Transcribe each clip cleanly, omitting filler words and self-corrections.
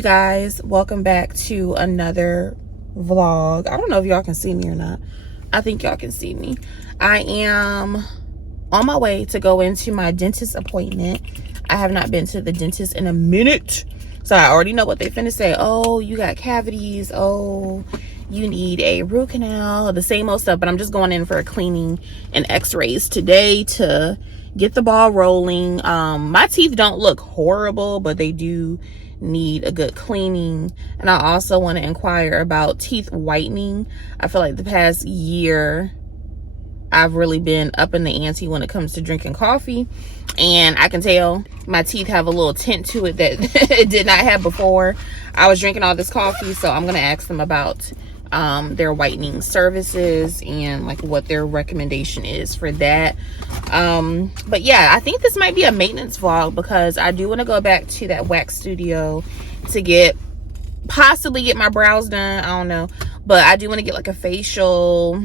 you guys, welcome back to another vlog. I don't know if y'all can see me or not. I think y'all can see me. I am on my way to go into my dentist appointment. I have not been to the dentist in a minute, so I already know what they finna say. Oh, you got cavities. Oh, you need a root canal, the same old stuff. But I'm just going in for a cleaning and x-rays today to get the ball rolling. My teeth don't look horrible, but they do need a good cleaning. And I also want to inquire about teeth whitening. I feel like the past year I've really been up in the ante when it comes to drinking coffee, and I can tell my teeth have a little tint to it that it did not have before I was drinking all this coffee. So I'm gonna ask them about their whitening services and like what their recommendation is for that. But yeah, I think this might be a maintenance vlog because I do want to go back to that wax studio to possibly get my brows done. I don't know, but I do want to get like a facial.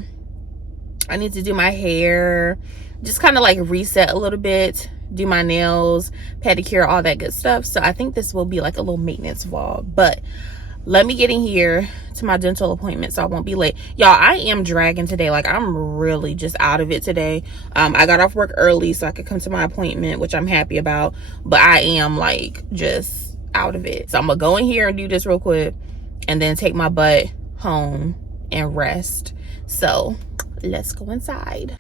I need to do my hair, just kind of like reset a little bit, do my nails, pedicure, all that good stuff. So I think this will be like a little maintenance vlog. But let me get in here to my dental appointment so I won't be late. Y'all, I am dragging today. Like, I'm really just out of it today. I got off work early so I could come to my appointment, which I'm happy about. But I am like just out of it. So I'm gonna go in here and do this real quick and then take my butt home and rest. So let's go inside.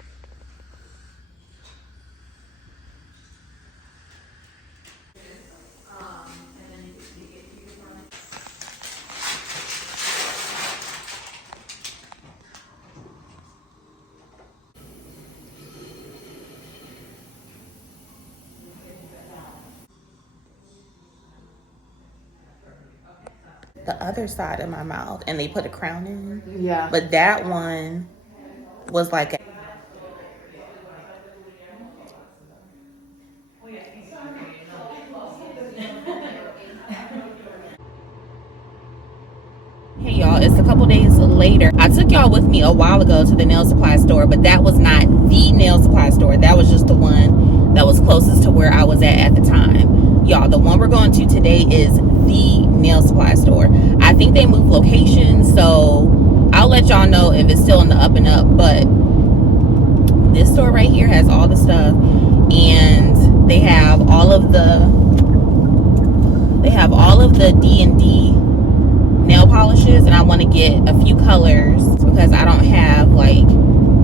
The other side of my mouth, and they put a crown in. Yeah. But that one was like a Hey y'all, it's a couple days later. I took y'all with me a while ago to the nail supply store, but that was not the nail supply store. That was just the one that was closest to where I was at the time. Y'all, the one we're going to today is the nail supply store. I think they moved locations, so I'll let y'all know if it's still in the up and up. But this store right here has all the stuff, and they have all of the D&D nail polishes, and I want to get a few colors because I don't have like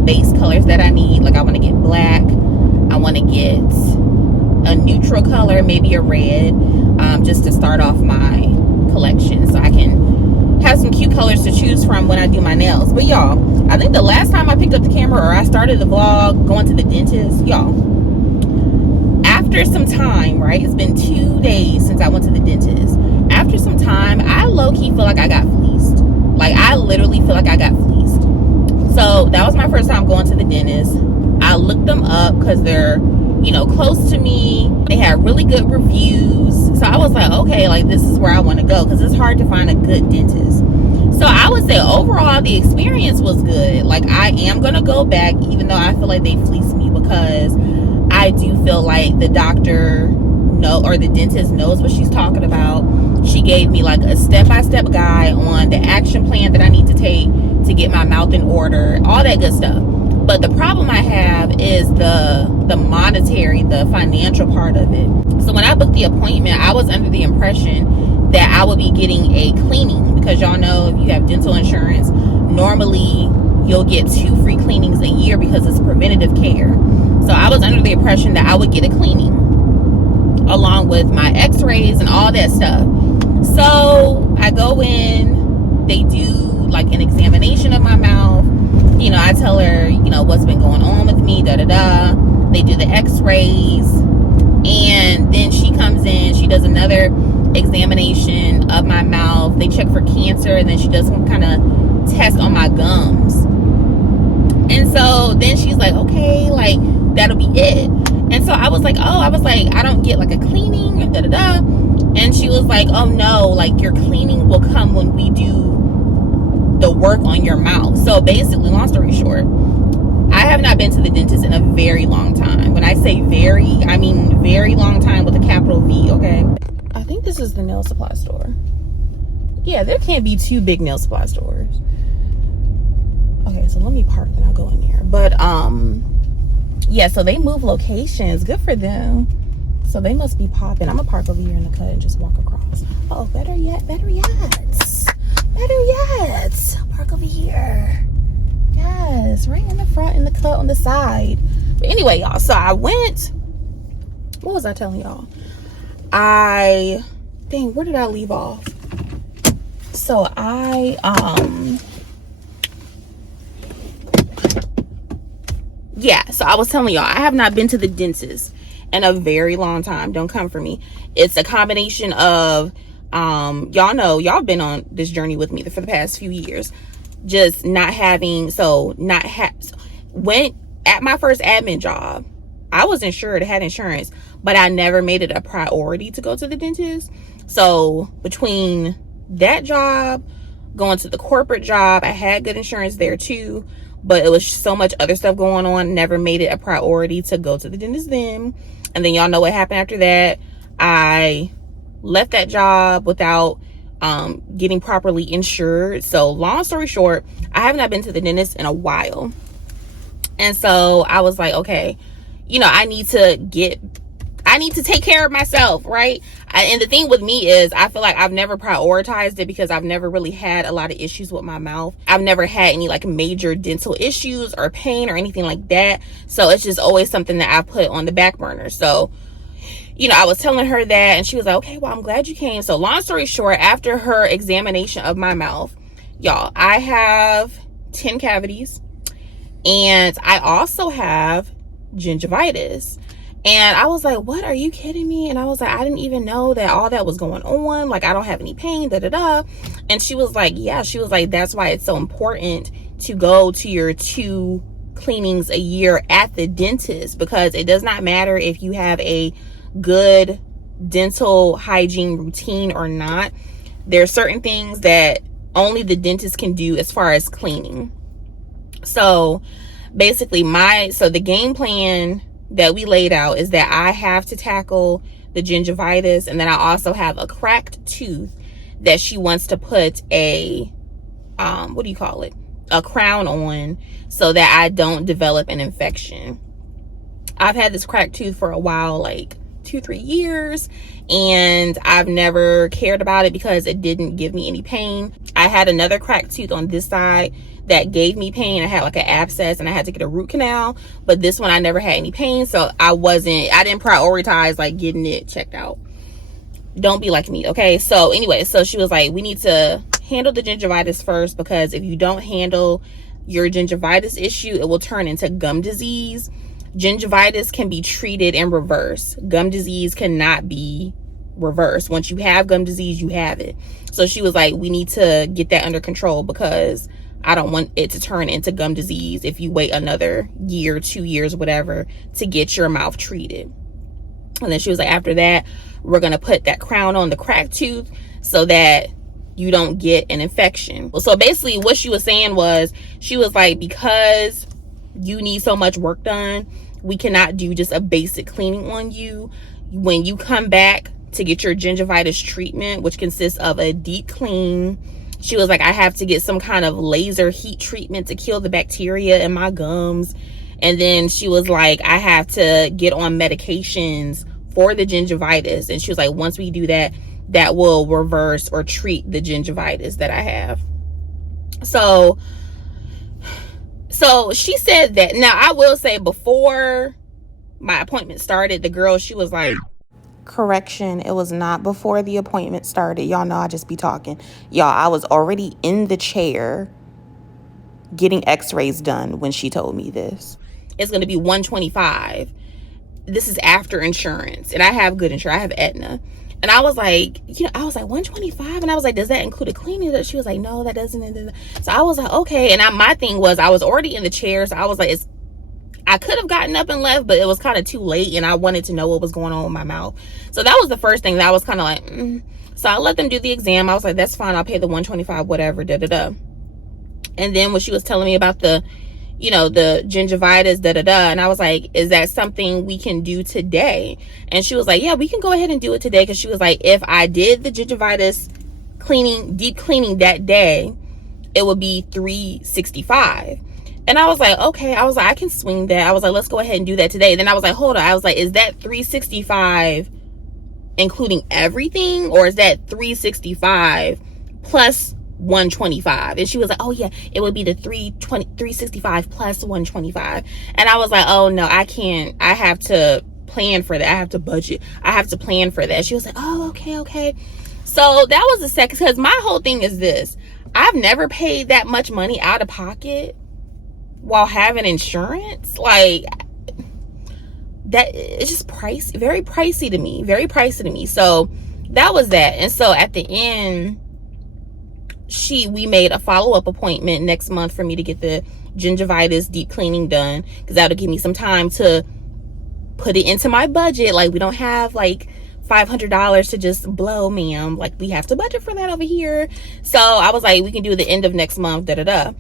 base colors that I need. Like, I want to get black, I want to get a neutral color, maybe a red, just to start off my collection so I can have some cute colors to choose from when I do my nails. But y'all, I think the last time I picked up the camera or I started the vlog going to the dentist, y'all, after some time, right, it's been 2 days since I went to the dentist. After some time, I low-key feel like I got fleeced. Like, I literally feel like I got fleeced. So that was my first time going to the dentist. I looked them up because they're, you know, close to me. They had really good reviews. So I was like, okay, like, this is where I want to go because it's hard to find a good dentist. So I would say overall the experience was good. Like, I am going to go back even though I feel like they fleeced me, because I do feel like the doctor or the dentist knows what she's talking about. She gave me like a step-by-step guide on the action plan that I need to take to get my mouth in order, all that good stuff. But the problem I have is the monetary, the financial part of it. So when I booked the appointment, I was under the impression that I would be getting a cleaning, because y'all know if you have dental insurance, normally you'll get 2 free cleanings a year because it's preventative care. So I was under the impression that I would get a cleaning along with my x-rays and all that stuff. So I go in, they do like an examination of my mouth. You know, I tell her, you know, what's been going on with me, da-da-da. They do the x-rays, and then she comes in, she does another examination of my mouth. They check for cancer, and then she does some kind of test on my gums. And so then she's like, okay, like, that'll be it. And so I was like, I don't get like a cleaning or da-da-da. And she was like, oh no, like, your cleaning will come when we do the work on your mouth. So basically, long story short, I have not been to the dentist in a very long time. When I say very, I mean very long time with a capital V, okay? I think this is the nail supply store. Yeah, there can't be two big nail supply stores. Okay, so let me park and I'll go in there. But yeah, so they move locations. Good for them. So they must be popping. I'm gonna park over here in the cut and just walk across. Oh, better yet. Park over here. Yes, right in the front, in the cut on the side. But anyway, y'all, so I went, what was I telling y'all? Dang, where did I leave off? So yeah, so I was telling y'all, I have not been to the dentist in a very long time. Don't come for me. It's a combination of, y'all know, y'all been on this journey with me for the past few years. Just not having, went at my first admin job, I was insured, had insurance, but I never made it a priority to go to the dentist. So between that job, going to the corporate job, I had good insurance there too, but it was so much other stuff going on, never made it a priority to go to the dentist then. And then y'all know what happened after that. I left that job without getting properly insured. So long story short, I have not been to the dentist in a while. And so I was like, okay, you know, I need to take care of myself, right? And the thing with me is, I feel like I've never prioritized it because I've never really had a lot of issues with my mouth. I've never had any like major dental issues or pain or anything like that. So it's just always something that I put on the back burner. So, you know, I was telling her that and she was like, okay, well, I'm glad you came. So long story short, after her examination of my mouth, y'all, I have 10 cavities and I also have gingivitis. And I was like, what, are you kidding me? And I was like, I didn't even know that all that was going on. Like, I don't have any pain, And she was like, yeah, she was like, that's why it's so important to go to your 2 cleanings a year at the dentist, because it does not matter if you have a good dental hygiene routine or not. There are certain things that only the dentist can do as far as cleaning. So basically the game plan that we laid out is that I have to tackle the gingivitis, and then I also have a cracked tooth that she wants to put a a crown on so that I don't develop an infection. I've had this cracked tooth for a while, like 2-3 years, and I've never cared about it because it didn't give me any pain. I had another cracked tooth on this side that gave me pain. I had like an abscess and I had to get a root canal, but this one I never had any pain, so I didn't prioritize like getting it checked out. Don't be like me, okay? So anyway, so she was like, we need to handle the gingivitis first, because if you don't handle your gingivitis issue, it will turn into gum disease. Gingivitis can be treated in reverse. Gum disease cannot be reversed. Once you have gum disease, you have it. So she was like, we need to get that under control, because I don't want it to turn into gum disease if you wait another year, 2 years, whatever, to get your mouth treated. And then she was like, after that, we're going to put that crown on the cracked tooth so that you don't get an infection. Well, so basically what she was saying was, she was like, because you need so much work done, we cannot do just a basic cleaning on you. When you come back to get your gingivitis treatment, which consists of a deep clean, she was like, I have to get some kind of laser heat treatment to kill the bacteria in my gums. And then she was like, I have to get on medications for the gingivitis. And she was like, once we do that, that will reverse or treat the gingivitis that I have. So she said that. Now, I will say, before my appointment started, the girl, she was like, correction, it was not before the appointment started. Y'all know I just be talking. Y'all, I was already in the chair getting x-rays done when she told me this. It's going to be $125. This is after insurance, and I have good insurance. I have Aetna. And I was like, $125? And I was like, does that include a cleaning? She was like, no, that doesn't. So I was like, okay. And my thing was, I was already in the chair, so I was like, I could have gotten up and left, but it was kind of too late, and I wanted to know what was going on with my mouth. So that was the first thing that I was kind of like, So I let them do the exam. I was like, that's fine. I'll pay the $125, whatever, And then when she was telling me about the gingivitis, And I was like, is that something we can do today? And she was like, yeah, we can go ahead and do it today. Because she was like, if I did the gingivitis deep cleaning that day, it would be $365. And I was like, okay. I was like, I can swing that. I was like, let's go ahead and do that today. Then I was like, hold on. I was like, is that $365 including everything, or is that $365 plus $125? And she was like, oh yeah, it would be the $365 plus $125. And I was like, oh no, I can't. I have to plan for that. I have to budget. I have to plan for that. She was like, oh, okay. So that was the second, because my whole thing is this: I've never paid that much money out of pocket while having insurance. Like, that, it's just very pricey to me. So that was that. And so at the end, we made a follow-up appointment next month for me to get the gingivitis deep cleaning done, because that'll give me some time to put it into my budget. Like, we don't have like $500 to just blow, ma'am. Like, we have to budget for that over here. So I was like, we can do the end of next month, And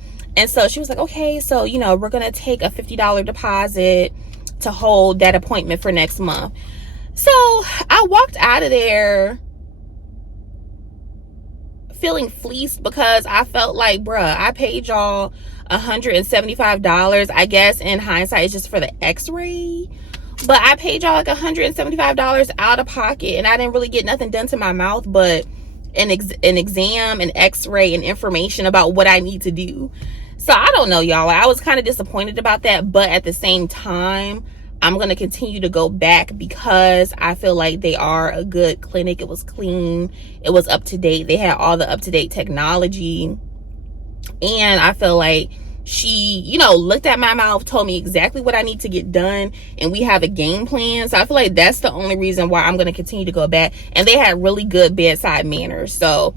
so she was like, okay, so we're gonna take a $50 deposit to hold that appointment for next month. So I walked out of there feeling fleeced, because I felt like, bruh, I paid y'all $175. I guess in hindsight, it's just for the x-ray, but I paid y'all like $175 out of pocket, and I didn't really get nothing done to my mouth but an exam, an x-ray, and information about what I need to do. So I don't know, y'all. I was kind of disappointed about that, but at the same time, I'm going to continue to go back, because I feel like they are a good clinic. It was clean. It was up to date. They had all the up-to-date technology. And I feel like she, looked at my mouth, told me exactly what I need to get done, and we have a game plan. So I feel like that's the only reason why I'm going to continue to go back. And they had really good bedside manners. So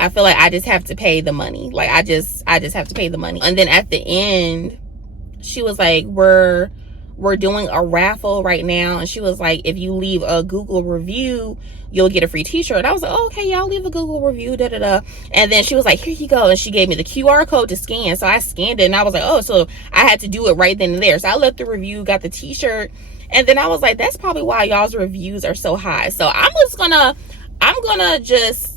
I feel like I just have to pay the money. Like, I just have to pay the money. And then at the end, she was like, we're doing a raffle right now. And she was like, if you leave a Google review, you'll get a free t-shirt. I was like, oh, okay, y'all leave a Google review, And then she was like, here you go. And she gave me the QR code to scan. So I scanned it, and I was like, oh, so I had to do it right then and there. So I left the review, got the t-shirt. And then I was like, that's probably why y'all's reviews are so high. So I'm gonna just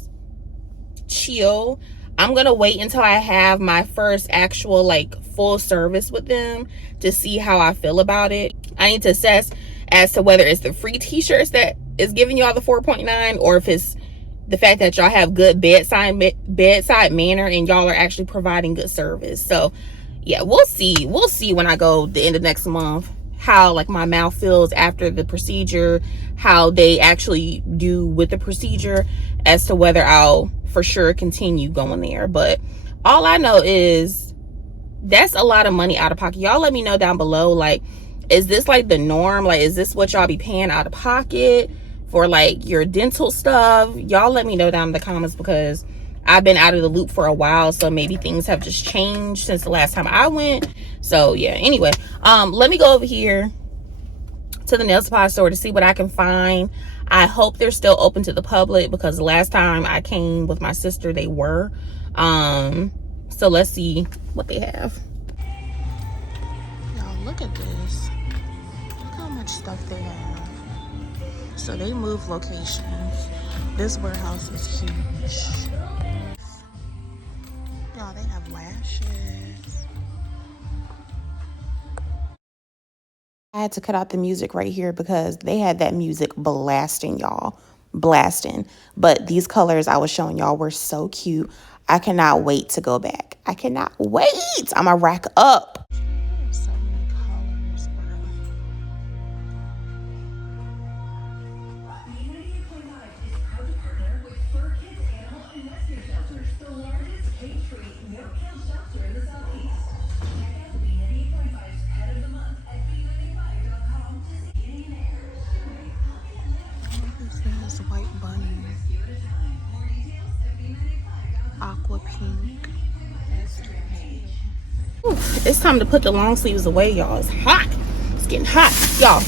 chill. I'm gonna wait until I have my first actual like full service with them to see how I feel about it. I need to assess as to whether it's the free t-shirts that is giving y'all the 4.9, or if it's the fact that y'all have good bedside manner and y'all are actually providing good service. So yeah, we'll see when I go the end of next month how like my mouth feels after the procedure, how they actually do with the procedure, as to whether I'll for sure continue going there. But all I know is that's a lot of money out of pocket. Y'all let me know down below, like, is this like the norm? Like, is this what y'all be paying out of pocket for like your dental stuff? Y'all let me know down in the comments, because I've been out of the loop for a while, so maybe things have just changed since the last time I went. So yeah, anyway, let me go over here to the nail supply store to see what I can find. I hope they're still open to the public, because the last time I came with my sister, they were. So let's see what they have. Y'all, look at this. Look how much stuff they have. So they move locations. This warehouse is huge. Y'all, they have lashes. I had to cut out the music right here because they had that music blasting, y'all. Blasting. But these colors I was showing y'all were so cute. I cannot wait to go back. I cannot wait. I'm gonna rack up. So many colors, bro. This white bunny. Aqua pink. Ooh, it's time to put the long sleeves away, y'all. It's hot. It's getting hot, y'all.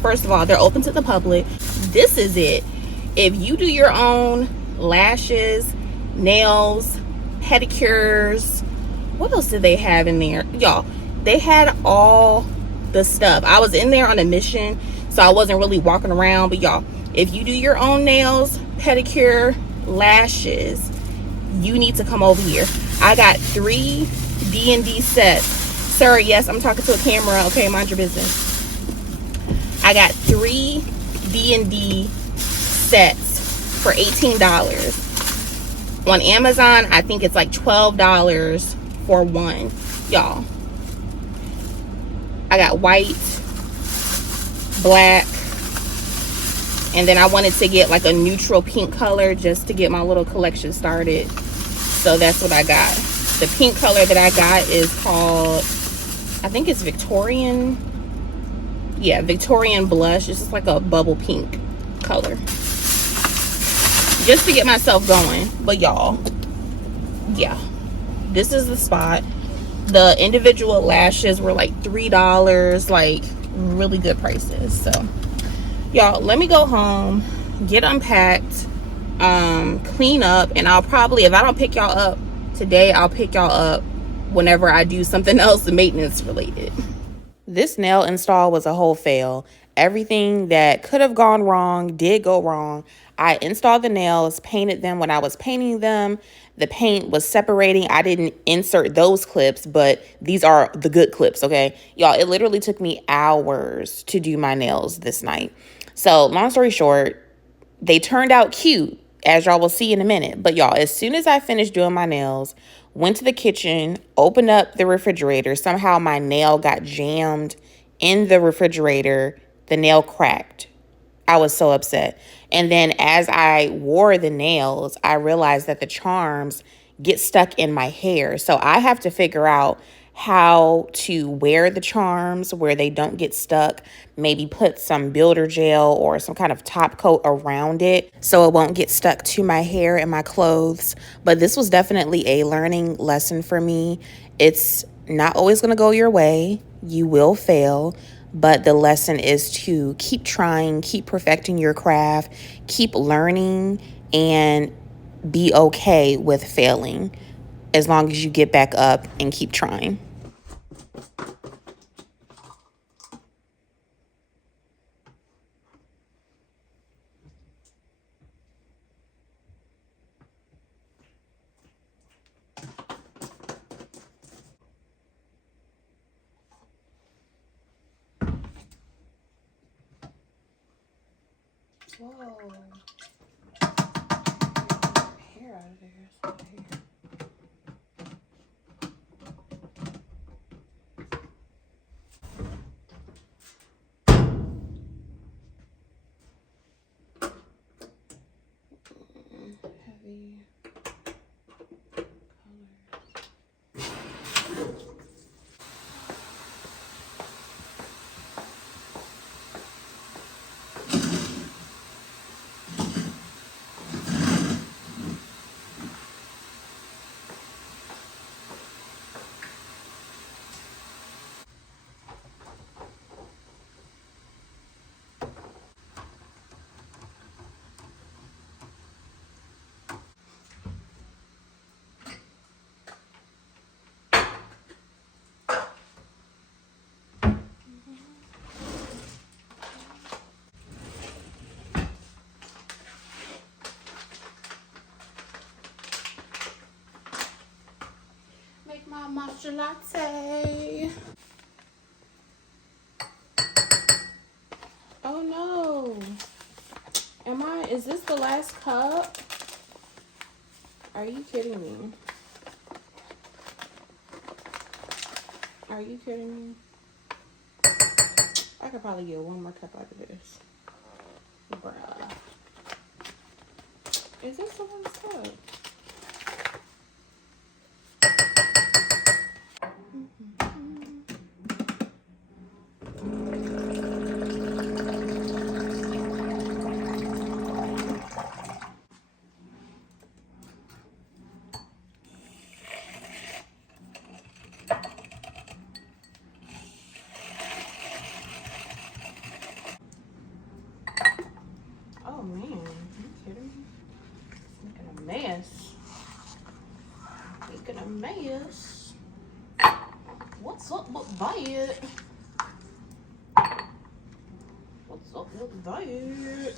First of all, they're open to the public. This is it. If you do your own lashes, nails, pedicures, what else did they have in there, y'all? They had all the stuff. I was in there on a mission so I wasn't really walking around. But y'all, if you do your own nails, pedicure, lashes, you need to come over here. I got 3 D&D sets. Sir, yes, I'm talking to a camera. Okay, mind your business. I got 3 D&D sets for $18. On Amazon, I think it's like $12 for one. Y'all, I got white, black, and then I wanted to get like a neutral pink color just to get my little collection started. So that's what I got. The pink color that I got is called, I think it's Victorian. Yeah, Victorian blush. It's just like a bubble pink color. Just to get myself going. But y'all, yeah, this is the spot. The individual lashes were like $3, like really good prices. So y'all, let me go home, get unpacked, clean up, and I'll probably, if I don't pick y'all up today, I'll pick y'all up whenever I do something else maintenance related. This nail install was a whole fail. Everything that could have gone wrong did go wrong. I installed the nails, painted them. When I was painting them, the paint was separating. I didn't insert those clips, but these are the good clips, okay? Y'all, it literally took me hours to do my nails this night. So long story short, they turned out cute, as y'all will see in a minute. But y'all, as soon as I finished doing my nails, went to the kitchen, opened up the refrigerator. Somehow my nail got jammed in the refrigerator. The nail cracked. I was so upset. And then as I wore the nails, I realized that the charms get stuck in my hair. So I have to figure out how to wear the charms where they don't get stuck. Maybe put some builder gel or some kind of top coat around it so it won't get stuck to my hair and my clothes. But this was definitely a learning lesson for me. It's not always going to go your way. You will fail. But the lesson is to keep trying, keep perfecting your craft, keep learning, and be okay with failing as long as you get back up and keep trying. Whoa. Hair out of there. Heavy colors. Make my matcha latte. Oh no. Is this the last cup? Are you kidding me? Are you kidding me? I could probably get one more cup out of this. Bruh. Is this the last cup? Oh man, are you kidding me? Making a mess. Making a mess. What's up with that? What's with that.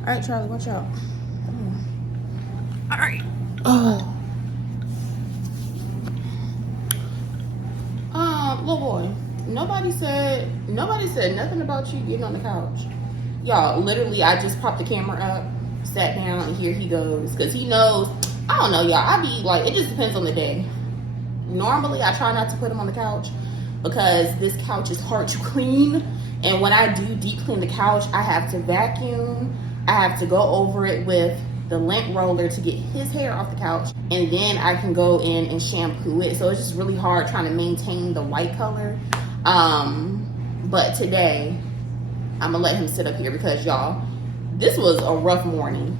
All right, Charlie, watch out. All right. Oh. Little boy. Nobody said nothing about you getting on the couch. Y'all, literally, I just popped the camera up, sat down, and here he goes. Because he knows, I don't know, y'all. I be like, it just depends on the day. Normally, I try not to put him on the couch because this couch is hard to clean. And when I do deep clean the couch, I have to vacuum. I have to go over it with the lint roller to get his hair off the couch. And then I can go in and shampoo it. So it's just really hard trying to maintain the white color. But today, I'm gonna let him sit up here because y'all, this was a rough morning.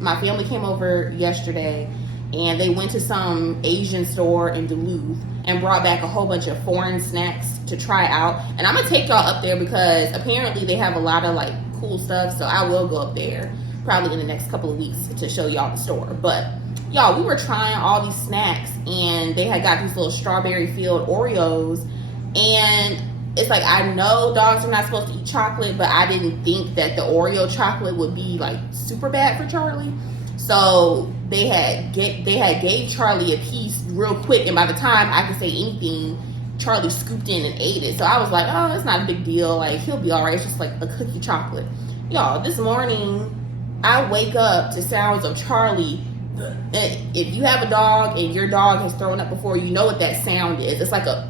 My family came over yesterday and they went to some Asian store in Duluth and brought back a whole bunch of foreign snacks to try out. And I'm gonna take y'all up there because apparently they have a lot of like cool stuff. So I will go up there probably in the next couple of weeks to show y'all the store. But y'all, we were trying all these snacks and they had got these little strawberry filled Oreos. And it's like, I know dogs are not supposed to eat chocolate, but I didn't think that the Oreo chocolate would be like super bad for Charlie. So they had gave Charlie a piece real quick, and by the time I could say anything, Charlie scooped in and ate it. So I was like, oh, it's not a big deal. Like, he'll be all right. It's just like a cookie chocolate. Y'all, this morning, I wake up to sounds of Charlie. If you have a dog and your dog has thrown up before, you know what that sound is. It's like a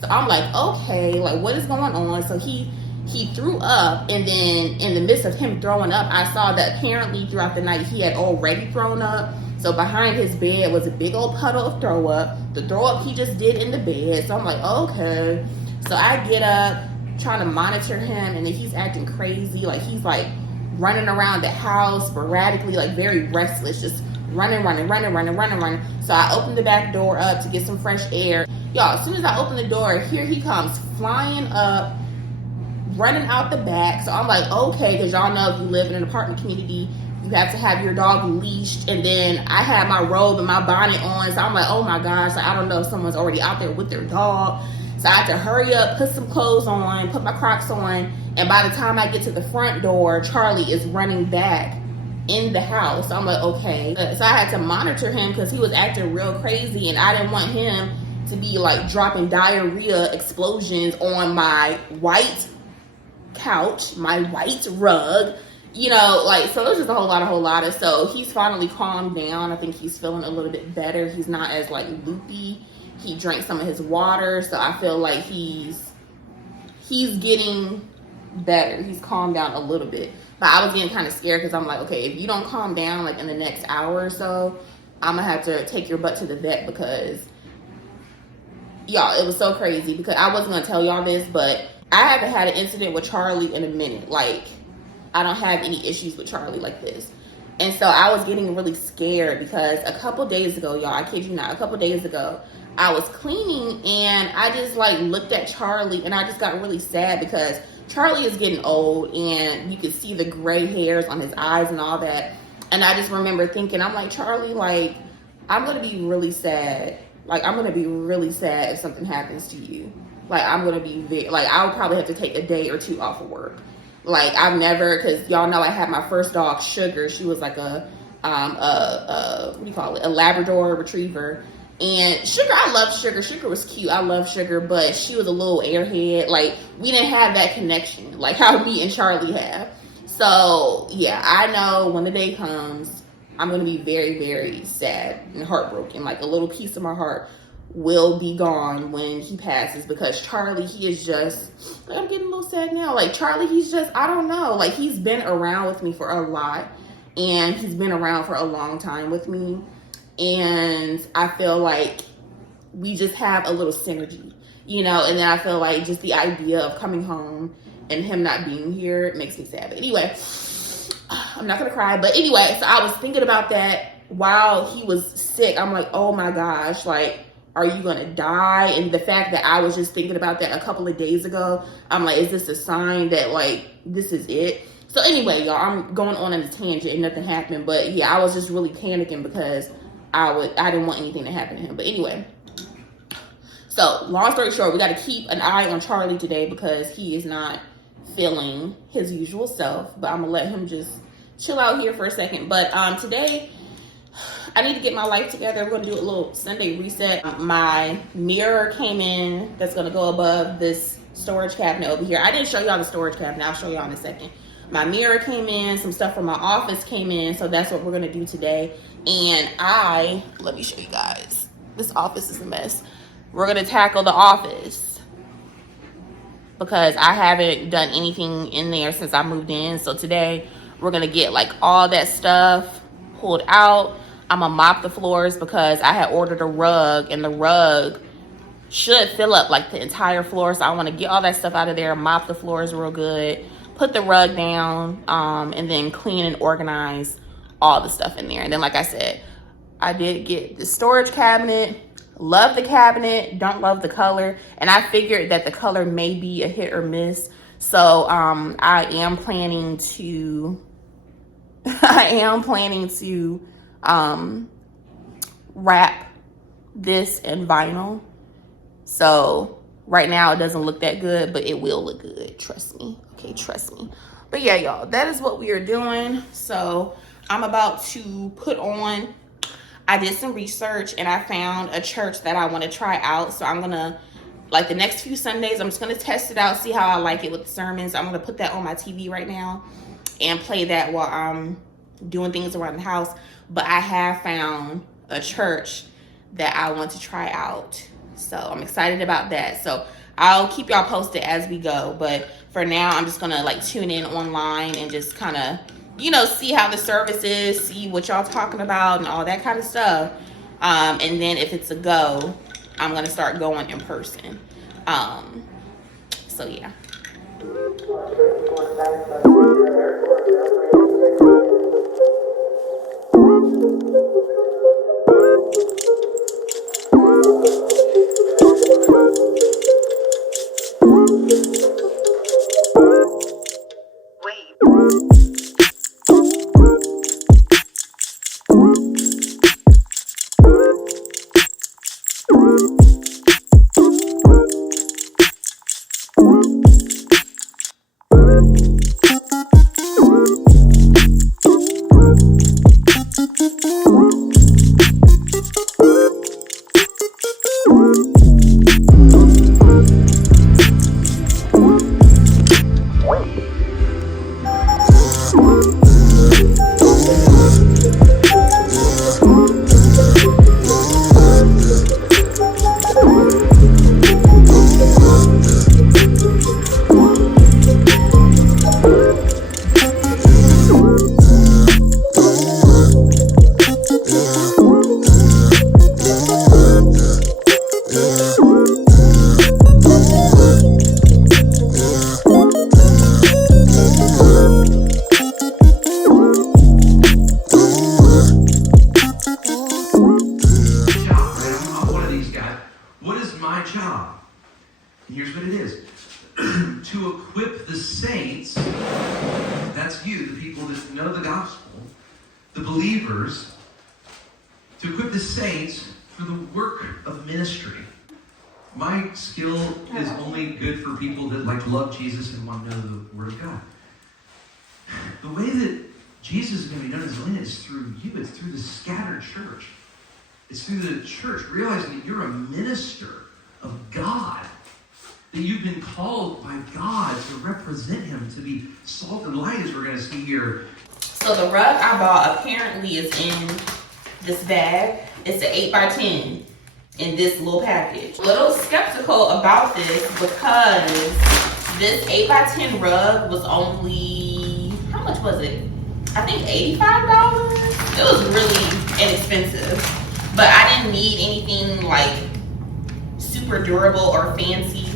So I'm like, okay, like what is going on? So he threw up, and then in the midst of him throwing up, I saw that apparently throughout the night he had already thrown up. So behind his bed was a big old puddle of throw up. The throw up he just did in the bed. So I'm like, okay. So I get up, trying to monitor him, and then he's acting crazy. Like he's like running around the house sporadically, like very restless, just running. So I opened the back door up to get some fresh air. Y'all, as soon as I open the door, here he comes flying up, running out the back. So I'm like, okay, because y'all know if you live in an apartment community, you have to have your dog leashed. And then I had my robe and my bonnet on. So I'm like, oh my gosh, I don't know if someone's already out there with their dog. So I had to hurry up, put some clothes on, put my Crocs on. And by the time I get to the front door, Charlie is running back in the house. So I'm like, okay. So I had to monitor him because he was acting real crazy, and I didn't want him to be like dropping diarrhea explosions on my white couch, my white rug, you know, like, so it was just a whole lot of, so he's finally calmed down. I think he's feeling a little bit better. He's not as like loopy. He drank some of his water, so I feel like he's getting better. He's calmed down a little bit. But I was getting kind of scared because I'm like, okay, if you don't calm down like in the next hour or so, I'm gonna have to take your butt to the vet because y'all, it was so crazy because I wasn't gonna tell y'all this, but I haven't had an incident with Charlie in a minute. Like, I don't have any issues with Charlie like this. And so I was getting really scared because a couple days ago, y'all, I kid you not, a couple days ago, I was cleaning and I just like looked at Charlie and I just got really sad because Charlie is getting old and you could see the gray hairs on his eyes and all that. And I just remember thinking, I'm like, Charlie, like, I'm gonna be really sad. Like, I'm gonna be really sad if something happens to you. Like, I'm gonna be I would probably have to take a day or two off of work. Like, I've never, because y'all know I had my first dog, Sugar. She was like a what do you call it? A Labrador Retriever. And Sugar, I love Sugar. Sugar was cute. I love Sugar, but she was a little airhead. Like, we didn't have that connection, like how me and Charlie have. So, yeah, I know when the day comes, I'm going to be very, very sad and heartbroken. Like, a little piece of my heart will be gone when he passes because Charlie, he is just, like, I'm getting a little sad now. Like, Charlie, he's just, I don't know. Like, he's been around with me for a lot, and he's been around for a long time with me. And I feel like we just have a little synergy, you know. And then I feel like just the idea of coming home and him not being here makes me sad. But anyway, I'm not gonna cry. But anyway, so I was thinking about that while he was sick. I'm like, oh my gosh, like, are you gonna die? And the fact that I was just thinking about that a couple of days ago, I'm like, is this a sign that like this is it? So anyway, y'all, I'm going on a tangent and nothing happened. But yeah, I was just really panicking because I didn't want anything to happen to him. But anyway, so long story short, we got to keep an eye on Charlie today because he is not feeling his usual self. But I'm gonna let him just chill out here for a second. But today I need to get my life together. We're gonna do a little Sunday reset. My mirror came in that's gonna go above this storage cabinet over here. I didn't show y'all the storage cabinet. I'll show y'all in a second. My mirror came in, some stuff from my office came in, so that's what we're gonna do today. And let me show you guys. This office is a mess. We're gonna tackle the office because I haven't done anything in there since I moved in. So today we're gonna get like all that stuff pulled out. I'm gonna mop the floors because I had ordered a rug and the rug should fill up like the entire floor. So I want to get all that stuff out of there, mop the floors real good, put the rug down, and then clean and organize all the stuff in there. And then, like I said, I did get the storage cabinet. Love the cabinet, don't love the color. And I figured that the color may be a hit or miss. So I am planning to wrap this in vinyl. So right now it doesn't look that good, but it will look good. Trust me. Okay, trust me. But yeah, y'all, that is what we are doing. So I'm about to put on, I did some research and I found a church that I want to try out. So I'm gonna, like the next few Sundays, I'm just gonna test it out, see how I like it with the sermons. I'm gonna put that on my TV right now and play that while I'm doing things around the house. But I have found a church that I want to try out. So I'm excited about that. So I'll keep y'all posted as we go. But for now, I'm just gonna like tune in online and just kind of, you know, see how the service is, see what y'all talking about and all that kind of stuff. And then if it's a go, I'm gonna start going in person. So yeah. Here's what it is. To equip the saints, that's you, the people that know the gospel, the believers, to equip the saints for the work of ministry. My skill is only good for people that like love Jesus and want to know the Word of God. The way that Jesus is going to be known as Lynn is through you. It's through the scattered church. It's through the church, realizing that you're a minister of God, that you've been called by God to represent Him, to be salt and light, as we're going to see here. So the rug I bought apparently is in this bag. It's an 8x10 in this little package. A little skeptical about this because this 8x10 rug was only, how much was it? I think $85. It was really inexpensive, but I didn't need anything like super durable or fancy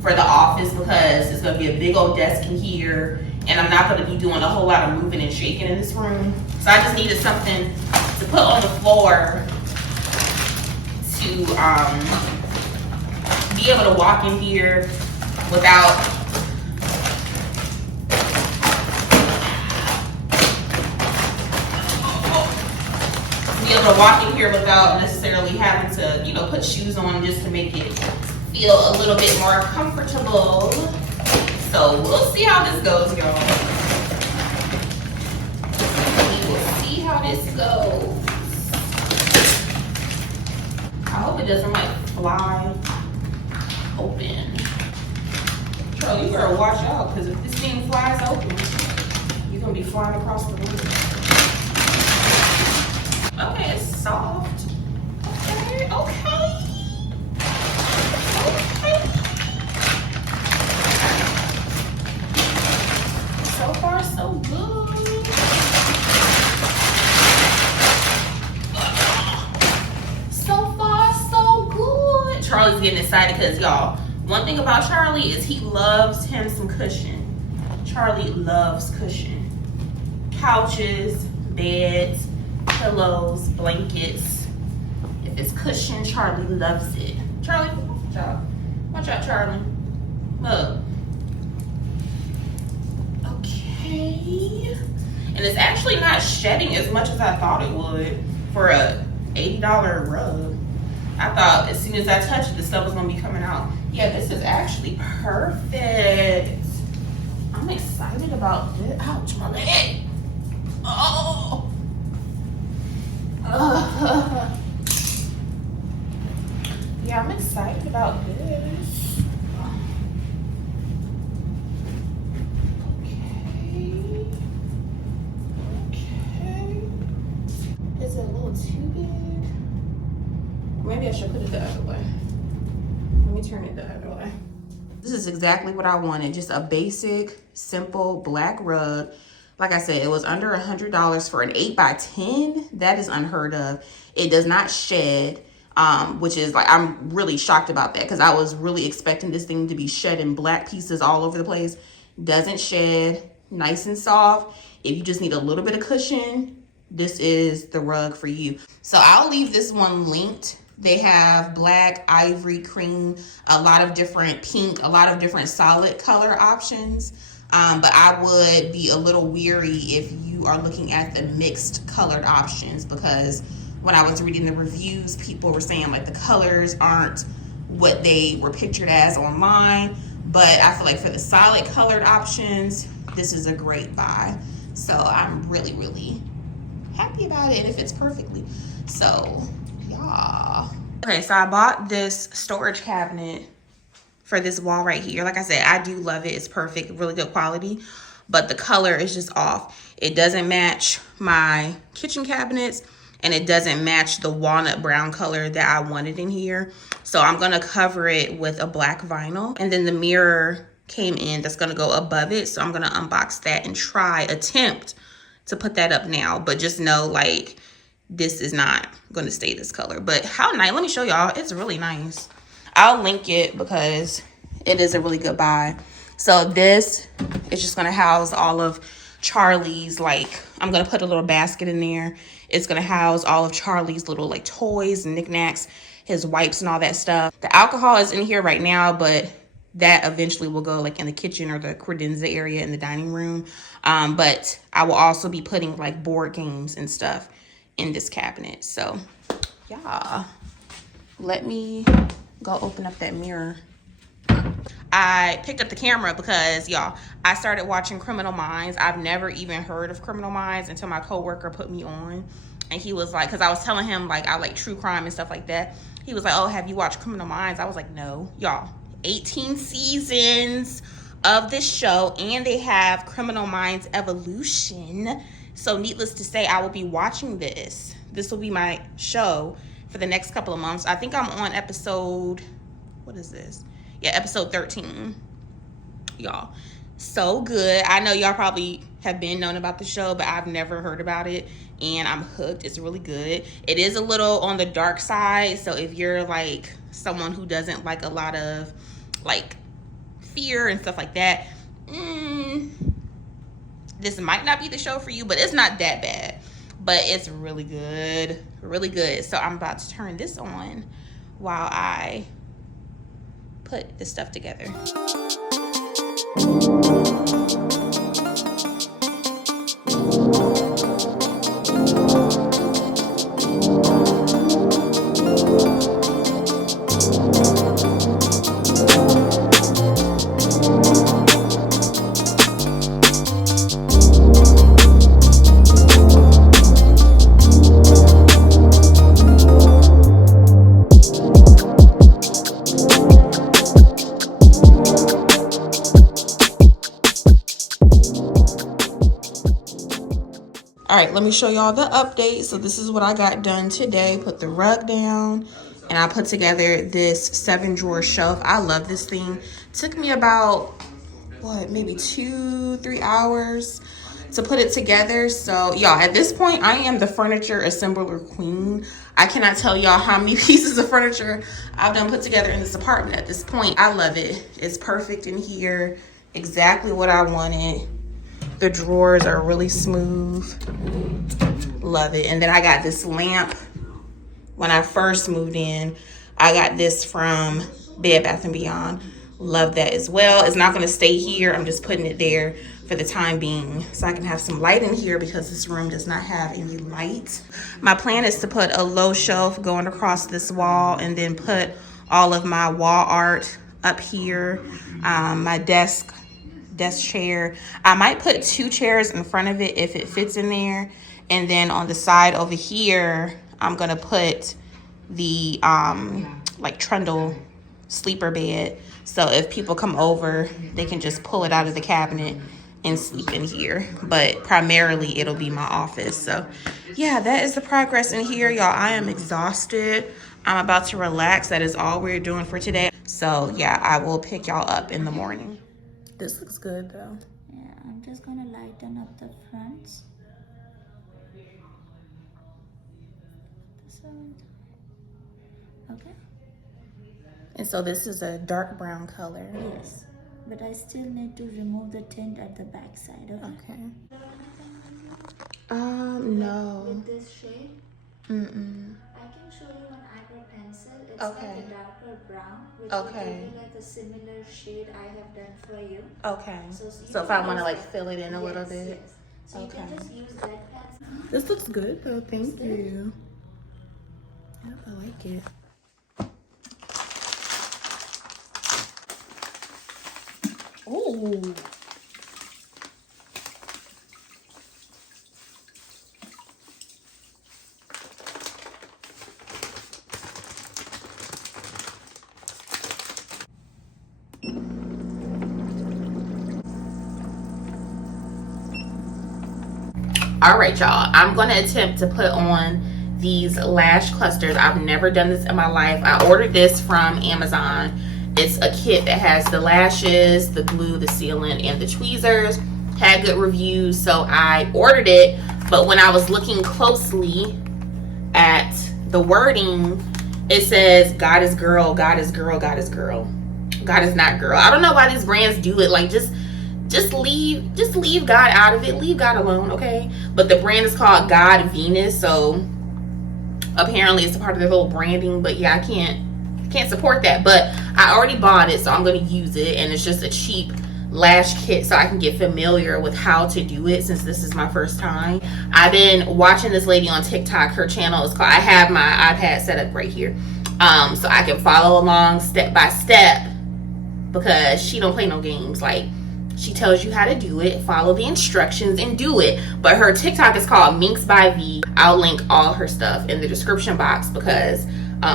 for the office because it's gonna be a big old desk in here and I'm not gonna be doing a whole lot of moving and shaking in this room. So I just needed something to put on the floor to be able to walk in here without necessarily having to, you know, put shoes on just to make it feel a little bit more comfortable. So we'll see how this goes, y'all. We will see how this goes. I hope it doesn't like fly open. Charlie, you better watch out because if this thing flies open, you're gonna be flying across the room. Okay, it's soft. Okay, okay. Okay. So far, so good. So far, so good. Charlie's getting excited because, y'all, one thing about Charlie is he loves him some cushion. Charlie loves cushion. Couches, beds, pillows, blankets. If it's cushion, Charlie loves it. Charlie, watch out. Watch out, Charlie. Look. Okay. And it's actually not shedding as much as I thought it would for a $80 rug. I thought as soon as I touched it, the stuff was gonna be coming out. Yeah, this is actually perfect. I'm excited about this. Ouch, my leg. Oh. Yeah, I'm excited about this. Okay. Is it a little too big? Maybe I should put it the other way. Let me turn it the other way. This is exactly what I wanted. Just a basic, simple black rug. Like I said, it was under $100 for an 8x10. That is unheard of. It does not shed, which is like, I'm really shocked about that because I was really expecting this thing to be shed in black pieces all over the place. Doesn't shed, nice and soft. If you just need a little bit of cushion, this is the rug for you. So I'll leave this one linked. They have black, ivory, cream, a lot of different pink, a lot of different solid color options. But I would be a little weary if you are looking at the mixed colored options because when I was reading the reviews, people were saying like the colors aren't what they were pictured as online. But I feel like for the solid colored options, this is a great buy. So I'm really, really happy about it and it fits perfectly. So, yeah. Okay, so I bought this storage cabinet for this wall right here. Like I said, I do love it. It's perfect, really good quality, but the color is just off. It doesn't match my kitchen cabinets and it doesn't match the walnut brown color that I wanted in here. So I'm gonna cover it with a black vinyl, and then the mirror came in that's gonna go above it. So I'm gonna unbox that and attempt to put that up now, but just know like this is not gonna stay this color. But how nice, let me show y'all, it's really nice. I'll link it because it is a really good buy. So this is just gonna house all of Charlie's, like, I'm gonna put a little basket in there. It's gonna house all of Charlie's little like toys and knickknacks, his wipes and all that stuff. The alcohol is in here right now, but that eventually will go like in the kitchen or the credenza area in the dining room. But I will also be putting like board games and stuff in this cabinet. So yeah, let me go open up that mirror. I picked up the camera because, y'all, I started watching Criminal Minds. I've never even heard of Criminal Minds until my coworker put me on. And he was like, because I was telling him, like, I like true crime and stuff like that. He was like, oh, have you watched Criminal Minds? I was like, no. Y'all, 18 seasons of this show, and they have Criminal Minds Evolution. So needless to say, I will be watching this. This will be my show for the next couple of months. I think I'm on episode, what is this? Yeah, episode 13, y'all. So good. I know y'all probably have been known about the show, but I've never heard about it, and I'm hooked. It's really good. It is a little on the dark side, so if you're like someone who doesn't like a lot of like fear and stuff like that, this might not be the show for you, but it's not that bad. But it's really good, really good. So I'm about to turn this on while I put this stuff together. All right, let me show y'all the update. So this is what I got done today. Put the rug down, and I put together this 7-drawer shelf. I love this thing. Took me about, what, maybe 2-3 hours to put it together. So y'all, at this point, I am the furniture assembler queen. I cannot tell y'all how many pieces of furniture I've done put together in this apartment at this point. I love it. It's perfect in here. Exactly what I wanted. The drawers are really smooth. Love it. And then I got this lamp. When I first moved in, I got this from Bed Bath & Beyond. Love that as well. It's not going to stay here. I'm just putting it there for the time being so I can have some light in here because this room does not have any light. My plan is to put a low shelf going across this wall and then put all of my wall art up here. My desk chair. I might put 2 chairs in front of it if it fits in there. And then on the side over here, I'm gonna put the like trundle sleeper bed. So if people come over, they can just pull it out of the cabinet and sleep in here. But primarily it'll be my office. So yeah, that is the progress in here, y'all. I am exhausted. I'm about to relax. That is all we're doing for today. So yeah, I will pick y'all up in the morning. This looks good though. Yeah, I'm just gonna lighten up the fronts. Okay. And so this is a dark brown color. Yes, but I still need to remove the tint at the back side. Okay. No. With this shade. I can show you an eyebrow pencil. It's like a darker brown, which will give you like a similar shade I have done for you. Okay. So if I want to like fill it in a little bit. Yes. So you can just use that pencil. This looks good though. Thank you. Yep, I like it. Ooh. All right, y'all, I'm gonna attempt to put on these lash clusters. I've never done this in my life. I ordered this from Amazon. It's a kit that has the lashes, the glue, the sealant, and the tweezers. Had good reviews, so I ordered it. But when I was looking closely at the wording, it says God is girl, God is girl, God is girl. God is not girl. I don't know why these brands do it. Like, just leave God out of it. Leave God alone, okay? But the brand is called God Venus, so apparently it's a part of their little branding. But yeah, I can't support that. But I already bought it, so I'm gonna use it, and it's just a cheap lash kit so I can get familiar with how to do it since this is my first time. I've been watching this lady on TikTok. Her channel is called, I have my iPad set up right here, so I can follow along step by step because she don't play no games. Like, she tells you how to do it, follow the instructions, and do it. But her TikTok is called Minks by V. I'll link all her stuff in the description box because